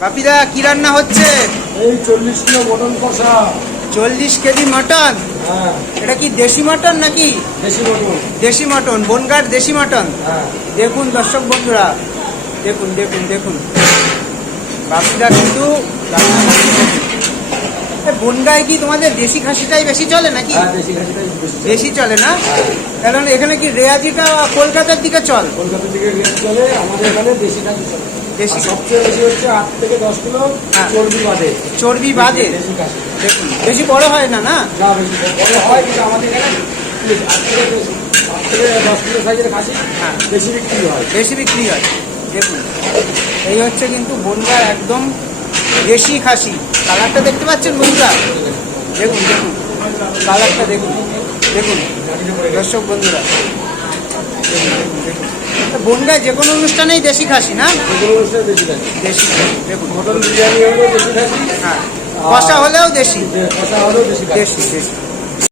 বাপিদা কি রান্না হচ্ছে? এই 40 কিলো মটন কষা। 40 কেজি মটন? হ্যাঁ, এটা কি দেশি মটন নাকি? দেশি মটন। দেশি মটন, বনগাঁর দেশি মটন। হ্যাঁ, দেখুন দর্শক বন্ধুরা, দেখুন দেখুন দেখুন বাপিদা কিন্তু রান্না করছে। বনগাঁয় কি তোমাদের দেশি খাসিটাই বেশি চলে নাকি? হ্যাঁ, দেশি খাসিটাই বেশি চলে না? হ্যাঁ। কারণ এখানে কি রেয়াজিটা কলকাতার দিকে চল? কলকাতার দিকে রেট চলে, আমাদের এখানে দেশি খাসি চলে। দেশি আর সবচেয়ে বেশি হচ্ছে 8 থেকে 10 কিলো হ্যাঁ। চর্বি বাদে। চর্বি বাদে? দেশি খাসি। দেখুন বেশি বড় হয় না? না না, বেশি বড় হয়, কিন্তু আমাদের এখানে 8 থেকে 10 কিলো সাইজের খাসি হ্যাঁ বেশি বিক্রি হয়। বেশি বিক্রি হয়। দেখুন এই হচ্ছে কিন্তু বনগাঁর একদম দেশি খাসি। কালারটা দেখতে পাচ্ছেন বন্ধুরা? দেখুন দেখুন কালারটা দেখুন, দেখুন দর্শক বন্ধুরা, দেখুন দেখুন দেখুন। বনগাঁয় যে কোনো অনুষ্ঠানেই দেশি খাসি না? এগুলো হচ্ছে দেশি খাসি। দেশি খাসি দেখুন। মটন বিরিয়ানি হলেও দেশি খাসি, হ্যাঁ, কষা হলেও দেশি। কষা হলেও দেশি খাসি। দেশি দেশি।